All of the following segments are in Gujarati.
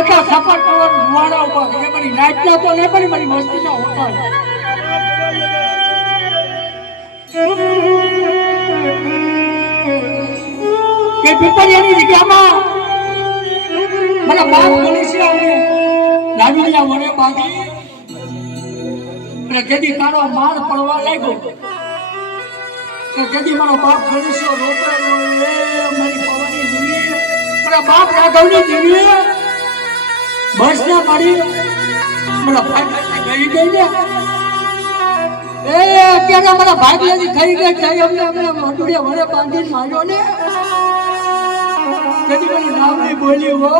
બેઠા સપોર્ટ કરવાનું મુવાડા ઉભા કરે મારી નાચના તો નહીં પણ મારી મસ્તીના હોતા કે પીપળિયાની જગ્યામાં મને બાપ ગણેશિયા લાડુડિયા મને બાંધી અને જેથી તારો માર પડવા લાગ્યો કે જેથી મારો બાપ ગણેશિયો રોતો મારી પવાની દેવી મારા બાપ રાઘવની દેવી બસ ના મારી મારા ભાઈ ગઈ ને અત્યારે મારા ભાગ્યથી થઈ ગઈ થઈ અમને મટુડિયા મને બાંધીને માર્યો ને કદી મારું નામ નહીં બોલ્યું હો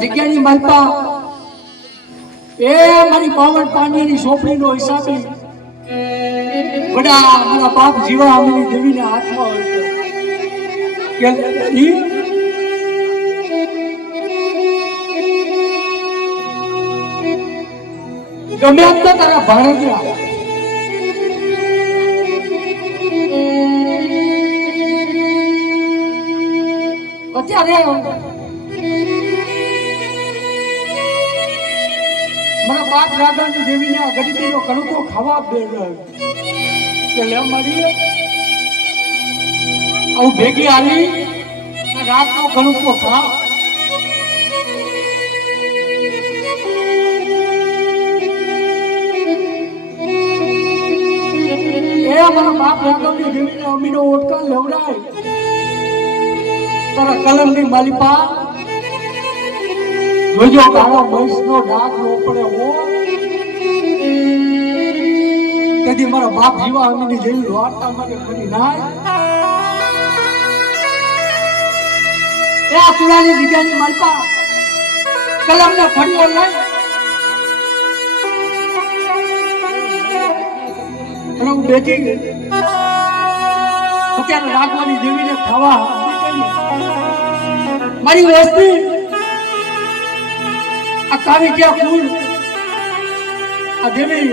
જગ્યાની માલપા એ મારી પાવન પાણીની સોપડીનો હિસાબ વડા મારા બાપ જીવા અમની દેવીના હાથમાં હોય ગમે એમ તો તારા ભાડે ગયા અત્યારે મારા બાપ રાધાની દેવીને આ ગરીબીનો કણકો ખાવા દે કે લે મારી આવું ભેગી આલી રાતનો કણકો ખા એ મારા બાપ રાધાની દેવીને અમીનો ઓટકા લેવડાય તારા કલમની માલિપા જોજો તારો મહીસનો ડાઘ નો પડે હો કદી મારા બાપ જીવા અમીની જેવી વાર્તા મને કરી નાય એ આ પુરાની જગ્યાની માલપા કલમને ફળીઓ લઈ અને હું બેઠી અત્યારે રાગવાની દેવીને ખાવા મારી વસ્તી આ કાવી જ્યાં ફૂલ આ દેવી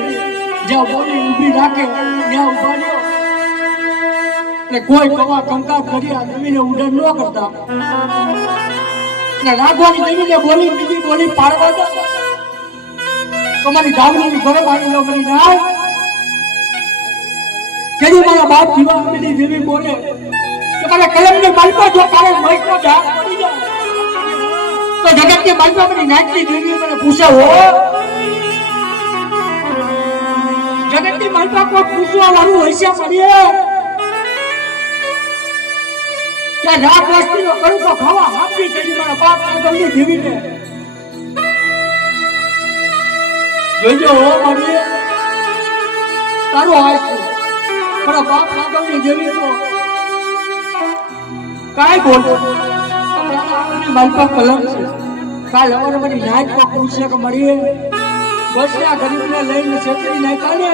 જ્યાં બોલી ઊભી રાખે ત્યાં ઉભા રહ્યો ને કોઈ કવા કંકા કરી આ દેવીને ઉડન ન કરતા ને રાગવાની દેવીને બોલી બીજી બોલી પાડવા દો તો મારી ગામની ઘરે મારી લો મારી નાય કેદી મારા બાપ જીવા અમીની દેવી બોલે કે મારા કલમની માલપા જો તારે મહીસનો ડાઘ પડી જાય તો જગત के बाल में अपनी नाचती देवी मैंने पूछा हो जगत की मालपा को पूछवा वालू ऐसा पड़ी है क्या रात वस्ती नो करू को खावा आपकी कड़ी मारा बाप राघवनी देवी ने જોજો હો મારી તારો આજ મારા બાપ રાઘવની દેવી તો કાઈ બોલો માલપા કલમ છે કાલ અમારે મારી નાચ પર પૂછે કે મળીએ બસ આ ગરીબને લઈને છેતરી નાખ્યા ને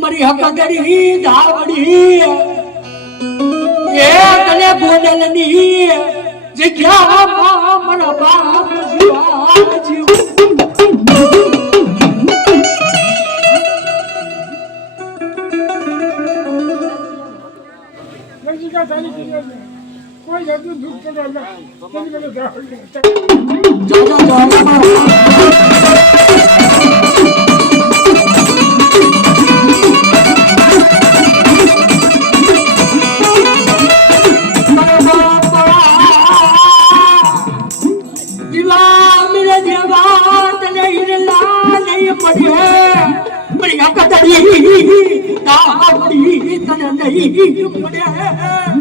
મારી હકગડી ધાવડી એ તને બોલની જગ્યામાં મારા બાપ જીવ कोई जादू धूप कर रहा है चल मैंने जा दिवा मेरे जवान नहीं रला नहीं पड़े बड़ी हकतड़ी तावड़ी तने नहीं पड़े